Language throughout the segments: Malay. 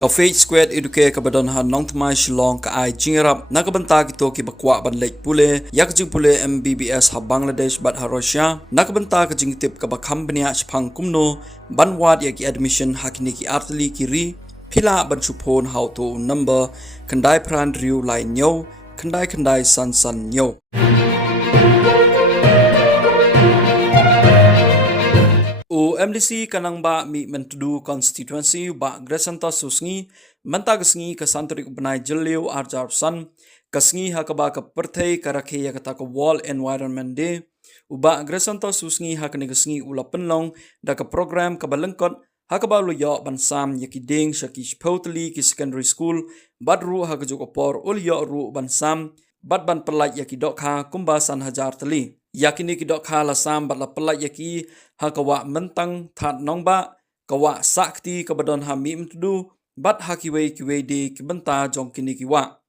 Cafe Square eduke kabadon han nong tmai shillong ka ai jingrap nakabanta kito ki bakwa ban lek pule yak jing pule MBBS ha Bangladesh bat ha Russia nakabanta ka jing tip ka ba company a chphang kumno ban wat yak admission hakini ki artli ki ri phila ban chupon how to number kandai pran riu lai nyo kandai san nyo MDC kanang ba mi mentudu constituency ba Gresanta susngi menta kesngi ke santri benai jeliu arjar san kesngi hakaba ke perthai karakhe ya kata ke wall environment day uba Gresanta susngi hakani kesngi ula penlong da ke program ke balengkot hakaba lu yo bansam yakiding shaki spotli ki secondary school badru hakajuk opor ul yo ru bansam bad ban pelaj yakidok ha kumbasan hajar teli yakini kidok khala sam batla pelaj yaki hakawa mentang that nongba kawa sakti kabadon hami mtudu bat hakiwe kiwe de kibenta jong kini kiwa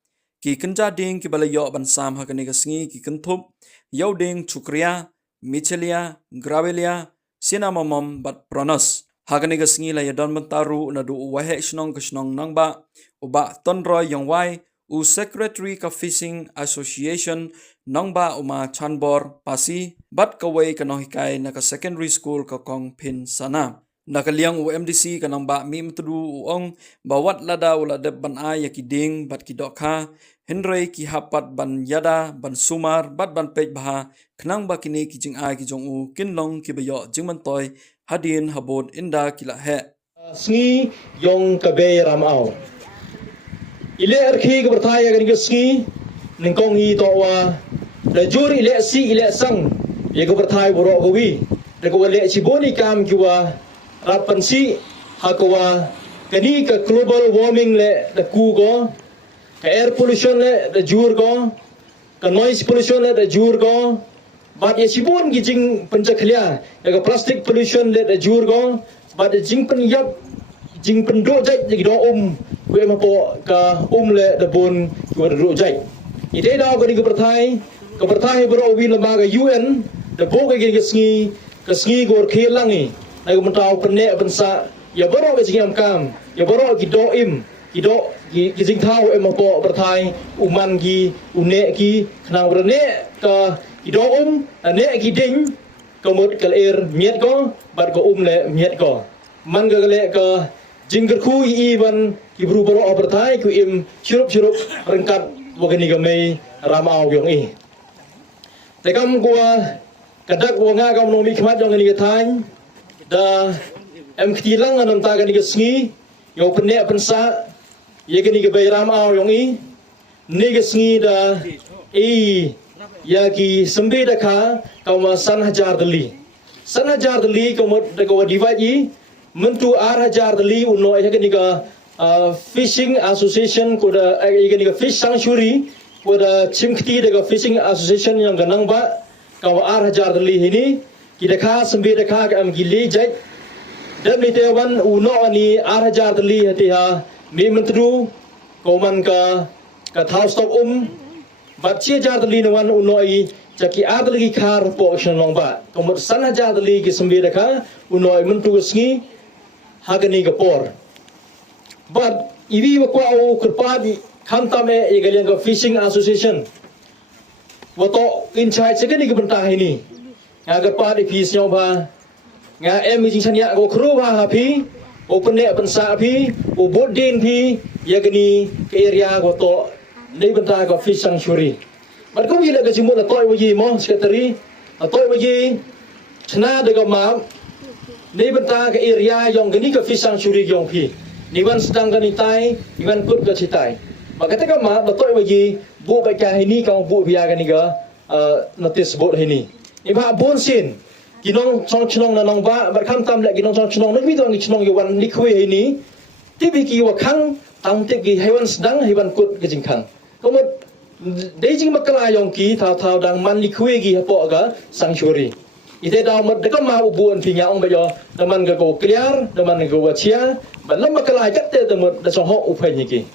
ki kenja ding kibalayo bansam hakani kasngi ki kentup yauding chukria michelia gravelia sinamamam bat pronos hakani kasngi la yadon mentaru nadu wahe shnong kashnong nangba uba tonroy yongwai u secretary ka fishing association nongba uma chanbor pasi bat kawai kanohikai naka secondary school ka kong pin sana nakaliang u MDC kanangba mi mtudu uong bawat lada ulade ban ay yakiding bat kidokha henrei ki hapat ban yada ban sumar bat ban pej baha kanang ba kini kijing ay kijong u kinlong kibayo jingmantoy hadin habod inda kila he sngi yong kabe ramau ile arkhi ke berthai akan ke sngi ningkong hi towa da jur ile si ile sang ye ke berthai borok gowi da ko le chiboni kam kiwa rapan si hakwa kani ka global warming le da ku go ka air pollution le da jur go ka noise pollution le da jur go bat ye chibon gi jing penjaklia da ka plastic pollution le da jur go bat jing pen yap jing pen do jai gi do we ma po ka le da bon ko do jai ite da ko ni ka berthai bro wi lama ga UN da bo ga gi sngi gor khilangi ai ko mentau penne bensa ya bro ga jing am kam ya bro gi do gi do gi jing thau e ma po berthai uman gi une gi knang brane ka gi do ane gi ding ko mot kal er miet ko bat ko le miet ko man ga le ka jingger khu i ban ki bru bro berthai ku im churup rengkat wagani ga mai ramau yong i te kam gua kadak wanga kam no mi khmat jong ni ga thain da em khtilang anam ta ga ni ga sngi yo penne pensa ye ga ni ga bai ramau yong i ni ga sngi da i ya ki sembe da kha kawma san hajar dali kawma da ko divide i mentu ar hajar dali uno ya ga ni ga fishing association ko da ye ga ni ga fish sanctuary ko da chimkhti da fishing association yang ganang ba kaw ar hajar dali hini kidakha sembe dakha am gili jai dan ni tewan uno ani ar hajar dali hati ha mi mentru ko man ka thau stok bat chi hajar dali nawan uno i jaki ar dali khar po long ba ko mot san hajar dali ki sembe dakha uno i mentu sngi hagani ga por but iwi ko au kurpadi khamtame igalian ka fishing association wato in charge segini ke bentah ini ngagar pa di fis nyaw ba nga em jing sanya ko kru ba hapi open ne pensa api o bodin pi yagni ke area ko to nei bentah ka fish sanctuary bar ko yila ka jimu na toy waji mo secretary toy waji chna de ka ma nei bentah ka area yong gani ka fish sanctuary yong pi niwan sedang gani tai niwan kut ka citai maka ketika ma betul bagi bu baca ini kau bu biar kan iga notice board ini iba bonsin kinong chong na nong ba berkam tam lek kinong chong nak video ngi chong yawan likwe ini tibi ki wakang tang te ki hewan sedang hewan kut ke jingkang komot dejing makala yong ki thau dang man likwe gi hapo ga sanctuary ite daw mat de ma ubuan pinya ong ba yo daman ga go clear daman ga wachia balam makala kat te demot da soho upai ni ki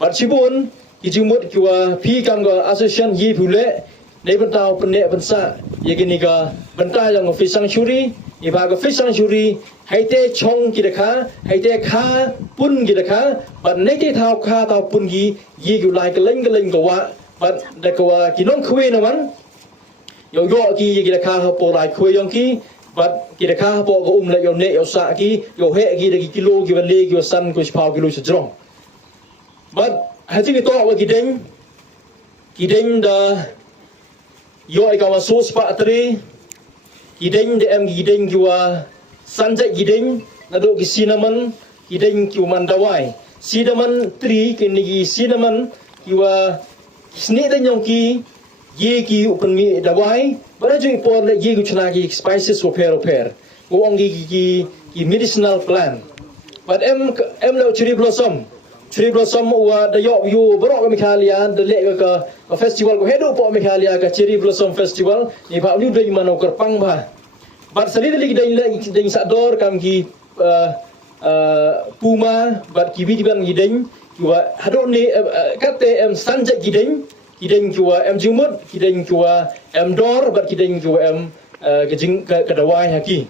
bat sibun kijumut kiwa pi kam ga association yi phule nei bantau penne bansa ye gini ga banta yang fish sanctuary ni ba ga fish sanctuary haite chong ki dekha haite kha pun ki dekha but nei te thau kha tau pun gi yi gu lai ka leng ko wa but da ko wa ki non khwe na man yo ki dekha ha po lai khwe yong ki but ki dekha po ko le yo ne yo sa ki yo he ki de kilo ki wa le ki wa san ko chpao kilo se jrong but ha ti to wa ki deng da yo ai ka wa so spa tri Gideng de em gideng kiwa sanjak gideng nado ki cinnamon gideng kiwa mandawai cinnamon tree kini ki cinnamon kiwa sni dan yong ki ye ki upen mi dawai bara ju ipor le ye guchna ki spices oper ko ong ki medicinal plant but em lo cherry blossom wa da yo yu bro ka mikhalia de le ka festival ko hedo po mikhalia ka cherry blossom festival ni ba ni de mano kar pang ba but sali de ding sador kam ki puma but ki bi ban gideng ki wa hado ni kate em sanja gideng ki wa em jumut gideng ki wa em dor but gideng ki wa em ka dawai haki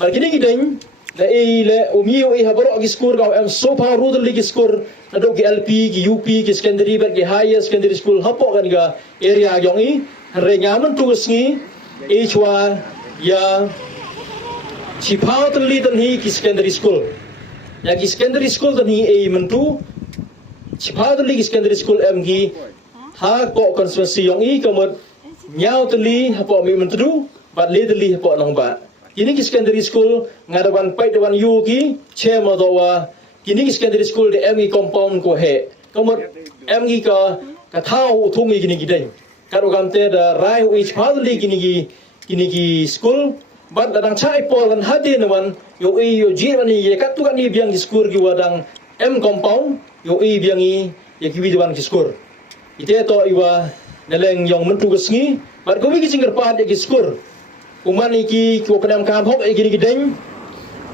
but gideng la le umio ha baro ki skor ga em so pa rural ki skor ado ki LP ki UP ki secondary ber ki higher secondary school hapo kan ga area yong I re nyaman tu sngi chwa ya chipao tli dan hi ki secondary school ya ki secondary school dan hi mentu chipao tli ki secondary school em gi ha ko constituency yong I kamot nyao tli hapo mi mentu bat le tli hapo nong ba kini ki secondary school ngadawan pai dawan yu ki che mo do wa kini ki secondary school de mi compound ko he kamot mi ka thau thung mi kini gideng karo gamte da rai wi chadli kini ki school but dadang chai pol kan hadi nawan yo ji mani ye kat tu kan ni biang ki school ki wadang m compound yo biang I ye ki widwan ki school ite to iwa neleng yong mentu gesngi but ko wi ki singger pa de ki school Uman iki ko penam kam hok iki gideng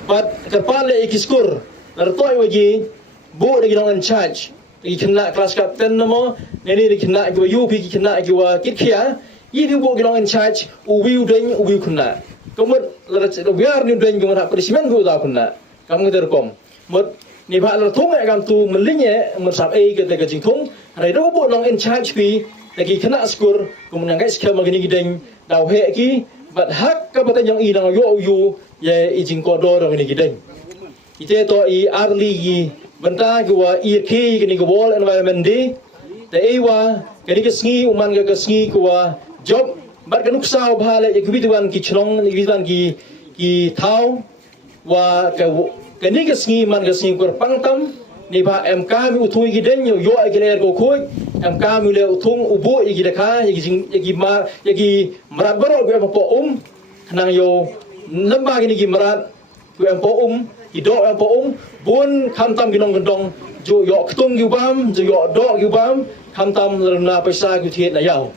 but kepan le iki skor lertoi wagi bo de gidong in charge iki kena class captain namo neni de kena go UP ki kena ki wa kitkhia iki bo gidong in charge u wiu deng u wiu kena komot ler biar ni deng go na presiden go da kena kam ngeder kom mot ni ba ler thung e kam tu melinye mersap ke te jing thung rai do bo nong in charge pi lagi kena skor kemudian guys kema gini gideng dau he ki but hak kapatan yang I nang yo ye ijing kodo dong ini gideng ite to I arli gi benta gwa IK gini go wall environment day te ewa gani ke sngi uman ga sngi kwa job bat kanuk sao bhale ye gwiduan ki chlong gwiduan ki thau wa gani ke sngi man ga sngi kur pangtam ni ba MK mi uthui gideng yo agler go khoi MK mi le uthung ubo igi dekha yagi marat baro go po nang yo namba gini gi marat go po ido po bon khamtam ginong gendong jo yo ktung yu bam jo yo do yu bam khamtam na paisa gu thiet na yaw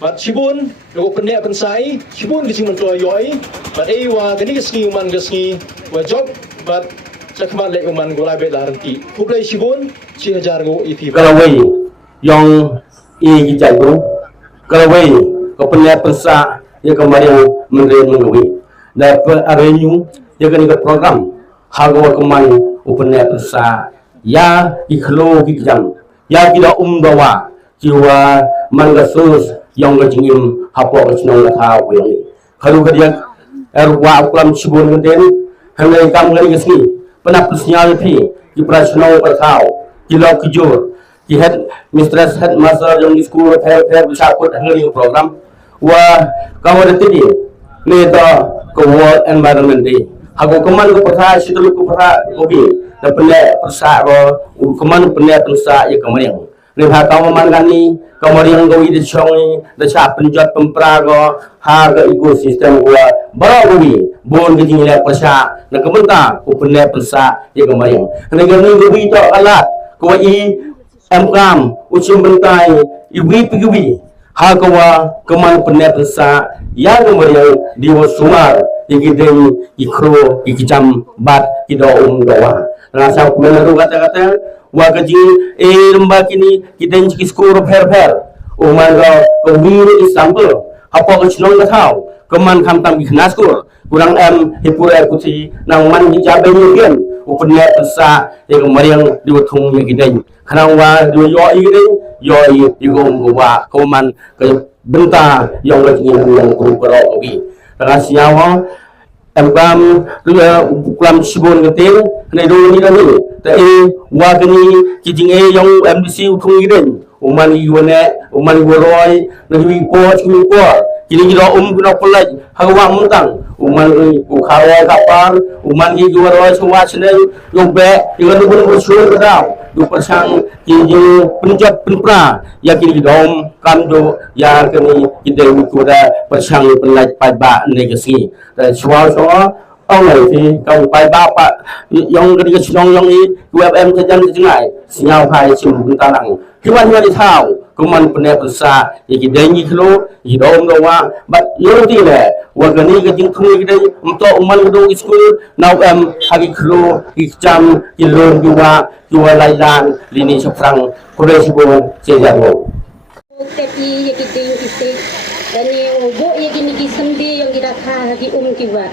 bat chibun go pene pensai chibun gi sing mentoi yoi bat ewa gani gi man gi wa job bat sakman le uman go labe laranti kublai shibun 6000 go ipi kalawai yang I jago kalawai ko penya pensa ya kemarin menteri mengawi dan avenue ya kan program hago kemai upenya pensa ya ikhlo kijam ya kita dawa jiwa mangasus yang ngajingim hapo snong tha wi kalau dia erwa uklam shibun ngden hangai kam ngari gesni penap sinyal pi di prasno perthau di law kijur di head mistress headmaster yang di school fair bisa ikut hari program wa kawan tadi ni to ko world environment day aku keman ko perthau situ ko perthau obi dan pele persa ro keman pele persa ya kemarin ni ha kawan mangani kemarin go ide chong da cha penjat pempra go ha ga ecosystem go bara obi bon ke jingla persa na kementar ko pele persa ya kemarin ni gani go bi to alat ko I emkam ucim bentai iwi pigiwi hakawa keman pene persa ya kemarin di wasumar igideng ikro ikijam bat kido dawa rasa menaru kata-kata wa kaji lemba kini kita ciki skor fair uman go ko wiri example apa ko chnong na thau keman kham tam ikhna skor kurang hipura kuti nang man jabe yen upnya pesa yang mariang diutung gideng kanawa do yo igideng yo igom gowa koman ke benta yang lagi yang kurang wi rasiawa em kulam sibon ketil ne do ni ni ta wa gani kijing yang MDC utung gideng uman goroi nahi po kini kita guna pelaj hawa mentang uman ukhawa kapar uman goroi semua seneng yobe dengan bersyukur kedau du persang kini penjat penpra ya kini dom kamdo ya kini kita kuda persang pelaj paiba negasi dan suara ông này thì cần bài ba bạn dòng cái dòng dòng đi web em cho dân thế này nhau hai chừng chúng ta nặng khi mà đi thao cũng mình bên này bên xa thì cái đấy như thế thì đó ông đâu mà bạn nhớ đi này và cái này cái chính không cái đấy ông to ông mình đâu cái school nào em hai cái kilo cái trăm cái lương juga lại lan lini sắp sang kode sibon chơi ra rồi tapi yang kita isi dan yang buat yang kita sembi yang kita kah di kita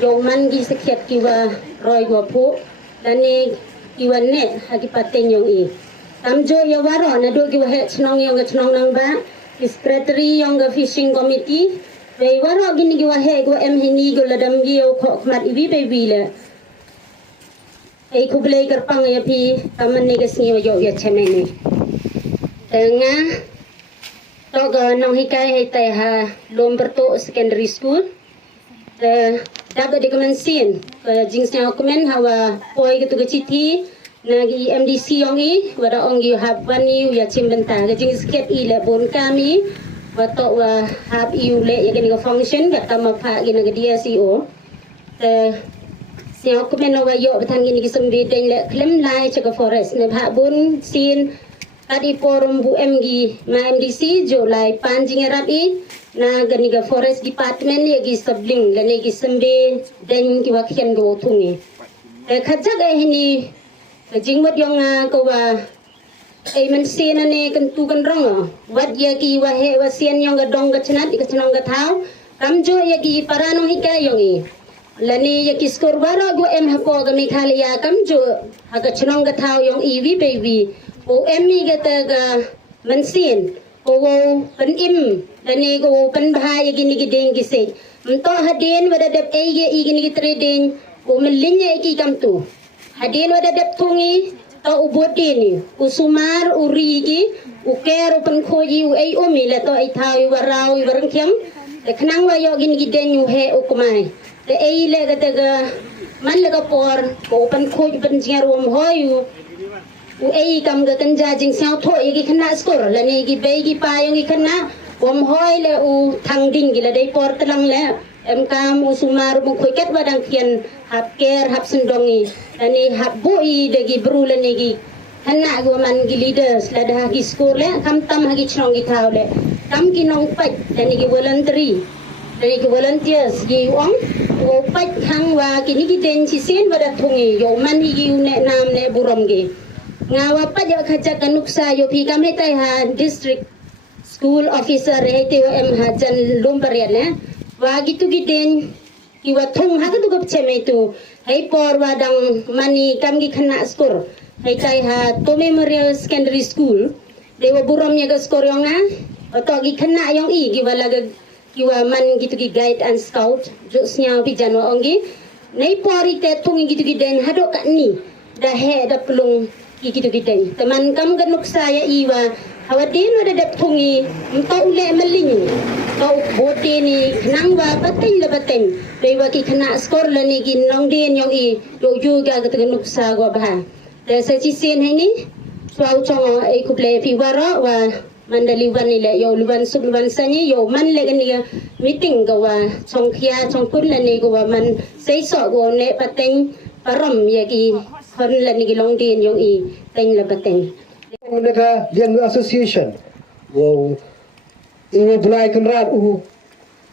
yang man gi sekiat kiwa roy gua pu dan ni kiwa net hagi paten yang i tamjo ya waro na do kiwa het chnong yang chnong nang ba secretary yang fishing committee be waro gini kiwa he gua em hini go ladam gi o kho khmat iwi be wi le ei kublei karpang ya pi taman ni ke singi yo ya cheme ni tengah to ga nong hikai hai tai ha lomberto secondary school dapat dikomensin jingsnya dokumen hawa poi gitu keciti nagi MDC yongi wada ongi habani ya cimbenta jing sket ile bon kami wato wa hab iu le ya gini function kata mapa gina dia CEO sia dokumen wa yo betang gini kisembe den le klem lai chaka forest ne bha bun sin tadi forum bu MG ma MDC jo lai panjing rabi na ganiga forest department ni gi sabling lani gi sembe den ki wakhian go thungi khajak ai ni jingmot yong ko wa ai man sen ne kan tu kan rong wat ya ki wa he wa sen yong ga dong ga chnat ka chnong ga thau kamjo ya ki parano hi ka yongi lani ya ki skor wara go em ha ko ga mi khalia kamjo ha ga chnong ga thau yong iwi baby o em mi ga ta ga man sen o pen im dan ni ko pen bahaya gini gideng gise mto haden wada dep ege igini gitredeng ko melinya iki kamtu haden wada dep tungi to ubodeni usumar urigi uker pen khoji u ai omi la to ai thau warau warangkem de khnang wa yo gini gideng yu he ukumai de ai le ga daga man la ga por ko pen khoj pen jingarom hoyu u ai kam ga kanja jing sao tho igi khna skor la ni gi be gi pa yung gi khna om hoi le u thang ding gi la dei por tlang le em kam u sumar mu khoi ket wadang khian hap ker hap sendongi la ni hap bu i de gi bru la ni gi khna go man gi leaders la da gi skor le kam tam ha gi chnong gi thau le kam ki nong pai la ni gi voluntary la ni gi volunteers gi ong o pai hang wa ki ni gi den chi sen wada thungi yo man gi u ne nam ne burom gi ngawa pa jo khacha kanuksa yo phi kam hetai ha district school officer rehte wa em ha jan lumbarian ne wa gitu giden ki wa thung ha tu gap cheme tu hai por wa dang mani kam gi khana skor hai tai ha to memorial secondary school de wa buram ya ga skor yonga to gi khana yong i gi wala ga ki wa man gitu gi guide and scout jo snya pi jan wa ongi nei pori te thung gitu giden ha do ka ni da he da plung gitu gideng teman kam ganuk saya iwa hawadin wada dap thungi mta ule malin kau bote ni nang wa bateng la bateng dewa ki khana skor la ni gin nong den yong i do juga ga ganuk sa go ba de sa chi sen hai ni swau chong ai kuple pi wara wa mandali wan ni le yo luwan sub luwan sanyi yo man le gan ni meeting ga wa chong khia chong kun la ni go wa man sei so go ne bateng param ya ki kon la ni long din yong i teng la bateng mereka lian association wow ini bulai kenrat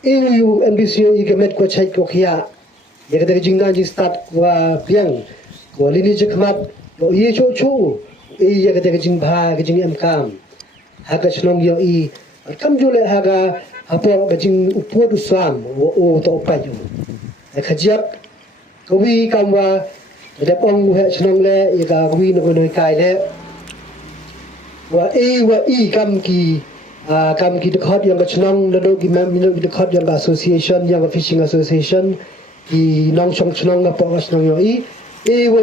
EU MBC i kemet ko chai ko khia ye ka jingna ji start wa piang ko lini je khmat ko ye cho chu ye ka jing bha ka jing em kam ha ka chnong yo i kam jule ha ga ha po ka jing upod usam o to pa ju khajak kawi kamwa de pong he chnong le ya kawi no no kai le wa e kam ki de khot yang ka chnong le do ki mem ni de khot yang ka association yang ka fishing association ki nong chong chnong na po chnong yo wa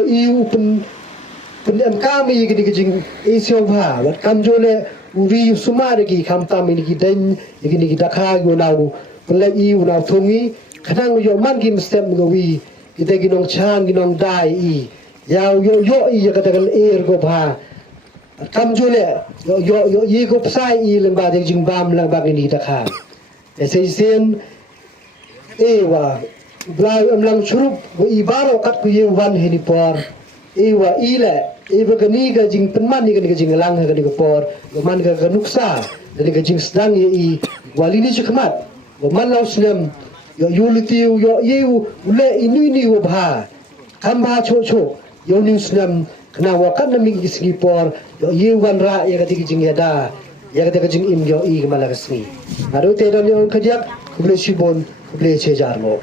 pen am kami ki de jing e sio bha wat kam jo le uri suma de ki kam tam ni ki den ni ki dakha go nau le u nau thungi khanang yo man ki step go wi kita ginong chan ginong dai yau yo ya kata kal go bha kam jule yo ye go sai lemba de jing bam lang ba ni dakha se sen wa bla lang churup go ibaro kat ku ye wan heni por wa ba gani ga jing penman ni ga jing lang ga ni go por go man ga nuksa ni ga jing sedang ye wali ni chukmat go man law snem yo yulitiu yo yu le ini wo bha kam bha cho yo ning snem kana wa kan mi gi Singapore yo yu wan ra ya ga ti jing ya da ya ga jing im yo i ga malagasmi aro te don yo khajak kuble shibon kuble che jar mo